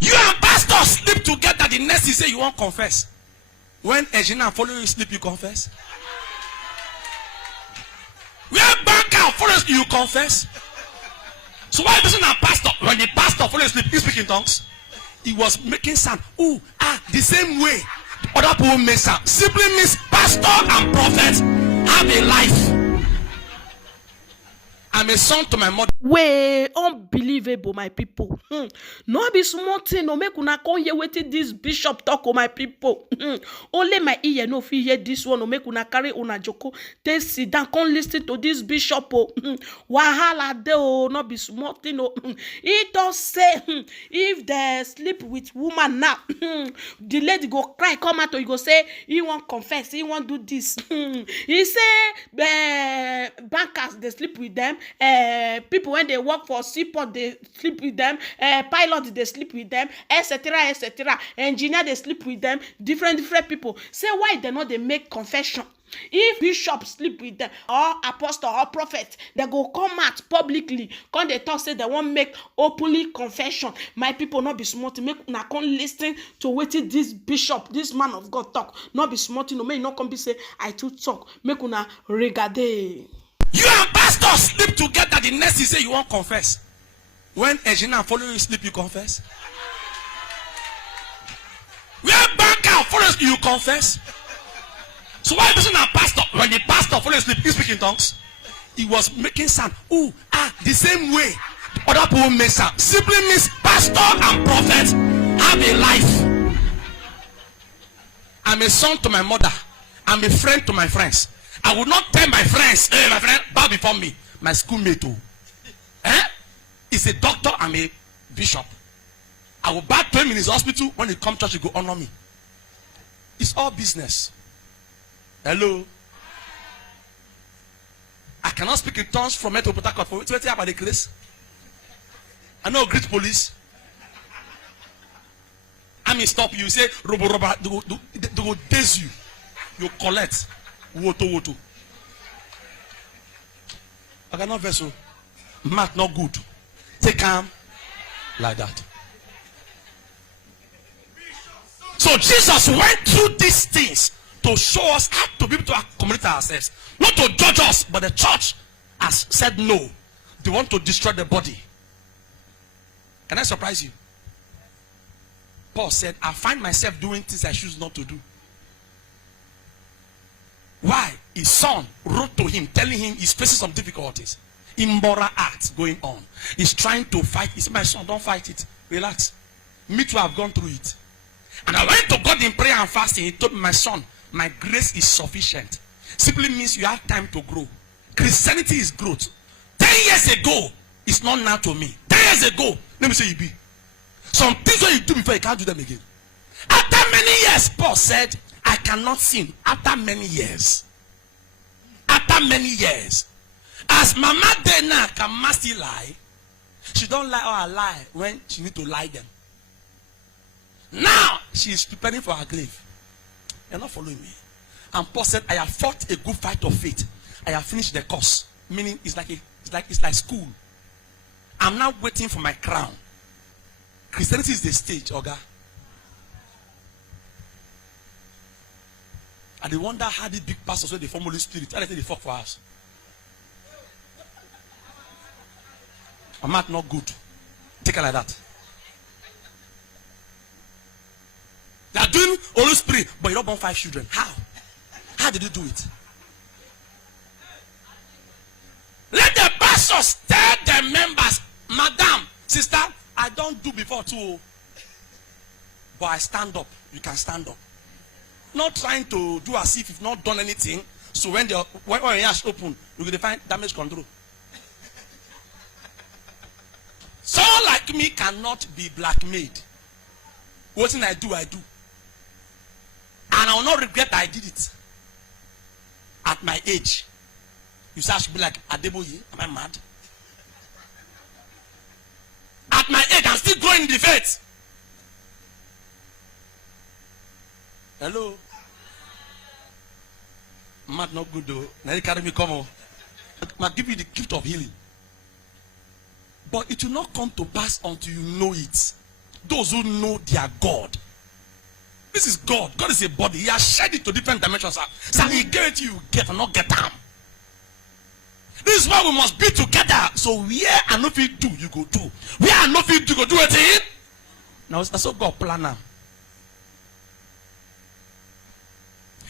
You and pastor sleep together. The next you say you won't confess. When Ejina follow you sleep, you confess. Where banker follows you, confess. So why doesn't a pastor, when the pastor follows sleep, he speak in tongues? He was making sound. Ooh, the same way other people make sound. Simply means pastor and prophet have a life. I'm a son to my mother. Way unbelievable, my people. No be small thing. No make una come here waiting this bishop talk, oh my people. Only my ear no fit hear this one. No make una carry una joko. They sit down, come listen to this bishop. Oh, wahala de oh, no be small thing. Oh, he does say if they sleep with woman now, the lady go cry, come out, or you go say he won't confess, he won't do this. He say bankers they sleep with them. People when they work for seaport they sleep with them, pilot they sleep with them, etc. Engineer they sleep with them, different people. Say why they not they make confession? If bishop sleep with them or apostle or prophet, they go come out publicly, come they talk say they won't make openly confession. My people not be smart to make una come listen to wetin this bishop, this man of God talk. Not be smart to no make not come be say I too talk. Make una regade. You and pastor sleep together. The next you say you won't confess. When Ejina follow you sleep, you confess. Where banker follows you, confess. So why doesn't a pastor, when the pastor follows sleep, he speak in tongues? He was making sound. Ooh, the same way other people make sound. Simply means pastor and prophet have a life. I'm a son to my mother. I'm a friend to my friends. I will not tell my friends, hey, my friend, bow before me. My schoolmate too. He's a doctor, I'm a bishop. I will bow to him in his hospital. When he come church, he go honor me. It's all business. Hello. I cannot speak in tongues from Metro Port Harcourt. For 20 about the grace. I know great police. I mean stop you. Say robo, they go daze you. You collect. Woto. I cannot vessel. Math not good. Take calm like that. So Jesus went through these things to show us how to be able to accommodate ourselves. Not to judge us, but the church has said no. They want to destroy the body. Can I surprise you? Paul said, I find myself doing things I choose not to do. Why? His son wrote to him, telling him he's facing some difficulties. Immoral acts going on. He's trying to fight. He said, my son, don't fight it. Relax. Me too, I've gone through it. And I went to God in prayer and fasting. He told me, my son, my grace is sufficient. Simply means you have time to grow. Christianity is growth. 10 years ago, it's not now to me. 10 years ago, let me say you be. Some things that you do before, you can't do them again. After many years, Paul said, I cannot sin. After many years. After many years. As Mama Dena can still lie, she don't lie or lie when she need to lie them. Now she is preparing for her grave. You're not following me. And Paul said, I have fought a good fight of faith. I have finished the course. Meaning it's like school. I'm now waiting for my crown. Christianity is the stage, Oga. And they wonder how the big pastors where they form Holy Spirit. How they say they fuck for us. I'm not good. Take it like that. They are doing Holy Spirit, but you don't born 5 children. How? How did you do it? Let the pastors tell the members, Madam, sister, I don't do before too. But I stand up. You can stand up. Not trying to do as if you've not done anything. So when your eyes open, you will find damage control. Someone like me cannot be blackmailed. What thing I do, I do. And I will not regret I did it. At my age. You say I should be like Adeboye. Am I mad? At my age, I'm still growing in the faith. Hello? Mad not good though. Now you carry me come on. I'll give you the gift of healing. But it will not come to pass until you know it. those who know their God. This is God. God is a body. He has shed it to different dimensions. So he gave it to you, get and not get down. This is why we must be together. So where and no fit do, you go do. Where and no fit do, you go do it. Now that's what God plan now.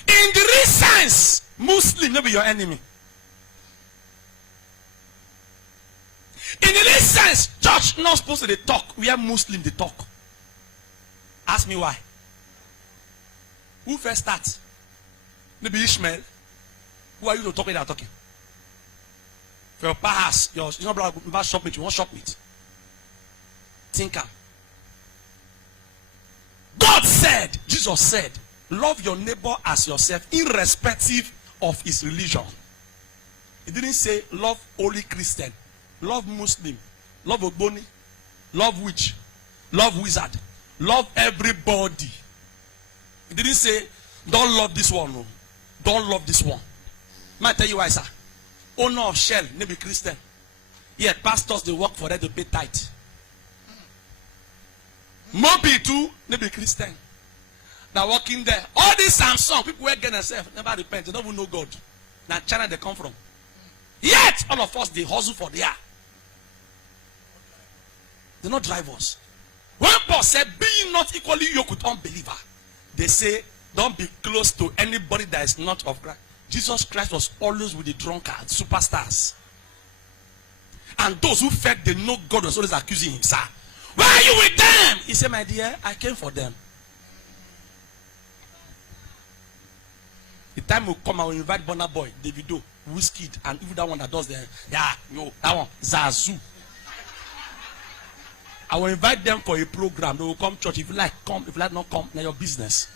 In the real sense, Muslim may be your enemy. In the real sense, church not supposed to talk. We are Muslim, they talk. Ask me why. Who first starts? Maybe Ishmael. Who are you to talk without talking? For your past, you know, brother, shop meat. You want shop meat? Think am. God said, Jesus said, love your neighbor as yourself, irrespective of his religion. He didn't say love only Christian, love Muslim, love Ogboni, love witch, love wizard, love everybody. He didn't say don't love this one, no. Don't love this one. Might tell you why, sir. Owner of Shell, maybe Christian. Yet pastors they work for them to pay tithe. Moby too, maybe Christian. They're working there. All these Samsung people work themselves, never repent. They don't even know God. Now China they come from. Yet all of us they hustle for the air. They're not drivers. When Paul said, "Be not equally yoked with unbeliever," they say, "Don't be close to anybody that is not of Christ." Jesus Christ was always with the drunkards, superstars. And those who felt they know God was always accusing him. Sir, why are you with them? He said, "My dear, I came for them." The time will come, I will invite Burna Boy, Davido, Wizkid, and even that one that does the, that one, Zazu. I will invite them for a program. They will come church. If you like, come. If you like, not come. Now your business.